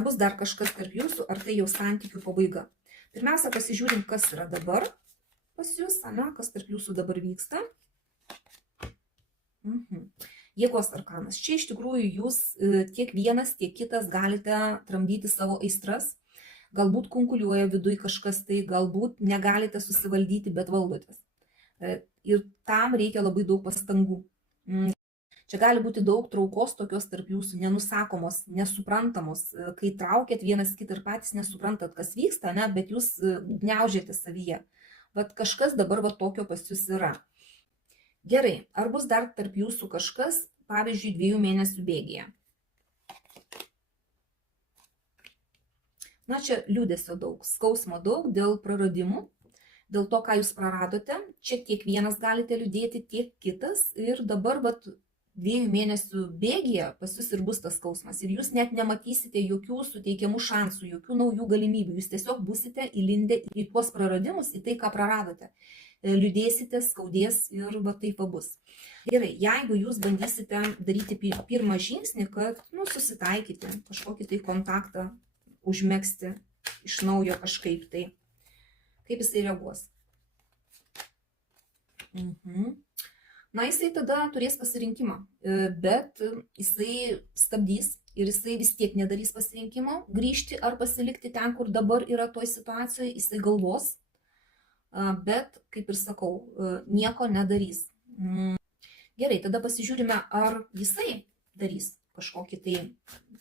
ar bus dar kažkas tarp jūsų, ar tai jau santykių pabaiga. Pirmiausia, pasižiūrim, kas yra dabar pas jūs, kas tarp jūsų dabar vyksta. Jėgos arkanas. Čia iš tikrųjų jūs tiek vienas, tiek kitas galite tramdyti savo aistras. Galbūt kunkuliuoja viduj kažkas tai, galbūt negalite susivaldyti, bet valdotės. Ir tam reikia labai daug pastangų. Čia gali būti daug traukos tokios tarp jūsų, nenusakomos, nesuprantamos, kai traukėt vienas kitą ir patys nesuprantat, kas vyksta, bet jūs gniaužiate savyje. Vat kažkas dabar tokio pas jūs yra. Gerai, ar bus dar tarp jūsų kažkas, pavyzdžiui, 2 mėnesių bėgyje? Čia liūdesio daug, skausmo daug dėl praradimų, dėl to, ką jūs praradote. Čia tiek vienas galite liūdėti, tiek kitas. Ir dabar 2 mėnesių bėgyje pas jūs ir bus tas skausmas. Ir jūs net nematysite jokių suteikiamų šansų, jokių naujų galimybių. Jūs tiesiog busite įlindę į tuos praradimus, į tai, ką praradote. Liūdėsite, skaudės ir taip bus. Gerai, jeigu jūs bandysite daryti pirmą žingsnį, kad susitaikyti, kažkokį tai kontaktą užmegzti iš naujo kažkaip tai, kaip jisai reaguos? Jisai tada turės pasirinkimą, bet jisai stabdys ir jisai vis tiek nedarys pasirinkimo, grįžti ar pasilikti ten, kur dabar yra toj situacijoje, jisai galvos, bet, kaip ir sakau, nieko nedarys. Gerai, tada pasižiūrime, ar jisai darys kažkokį tai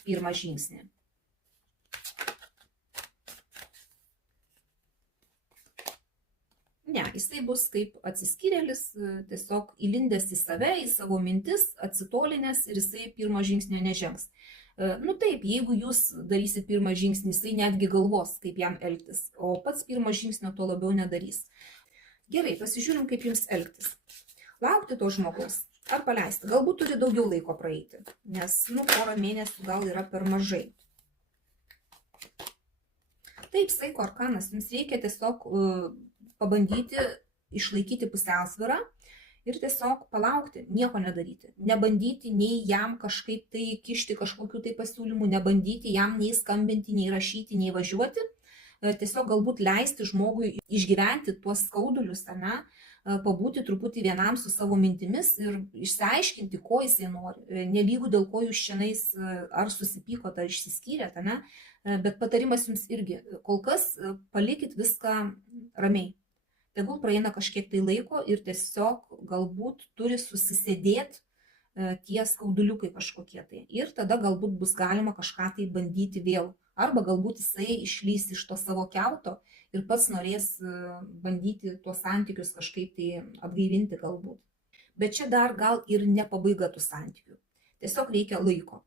pirmą žingsnį. Ne, jisai bus kaip atsiskyrėlis, tiesiog įlindęs į save, į savo mintis, atsitolinęs ir jisai pirmo žingsnio nežengs. Taip, jeigu jūs darysit pirmą žingsnį, jisai netgi galvos, kaip jam elgtis, o pats pirmo žingsnio to labiau nedarys. Gerai, pasižiūrim, kaip jums elgtis. Laukti to žmogaus ar paleisti. Galbūt turi daugiau laiko praeiti, nes porą mėnesių gal yra per mažai. Taip, saiko arkanas, jums reikia tiesiog pabandyti išlaikyti pusiausvyrą ir tiesiog palaukti, nieko nedaryti. Nebandyti nei jam kažkaip tai kišti kažkokių tai pasiūlymų, nebandyti jam nei skambinti, nei rašyti, nei važiuoti. Tiesiog galbūt leisti žmogui išgyventi tuos skaudulius, pabūti truputį vienam su savo mintimis ir išsiaiškinti, ko jisai nori. Nelygų dėl ko jūs šiandien ar susipykot, ar išsiskyrėt, bet patarimas jums irgi, kol kas palikit viską ramiai. Tegul praeina kažkiek tai laiko ir tiesiog galbūt turi susisėdėti tie skauduliukai kažkokie tai. Ir tada galbūt bus galima kažką tai bandyti vėl. Arba galbūt jisai išlys iš to savo kiauto ir pats norės bandyti tuos santykius kažkaip tai atgaivinti galbūt. Bet čia dar gal ir ne pabaiga tų santykių. Tiesiog reikia laiko.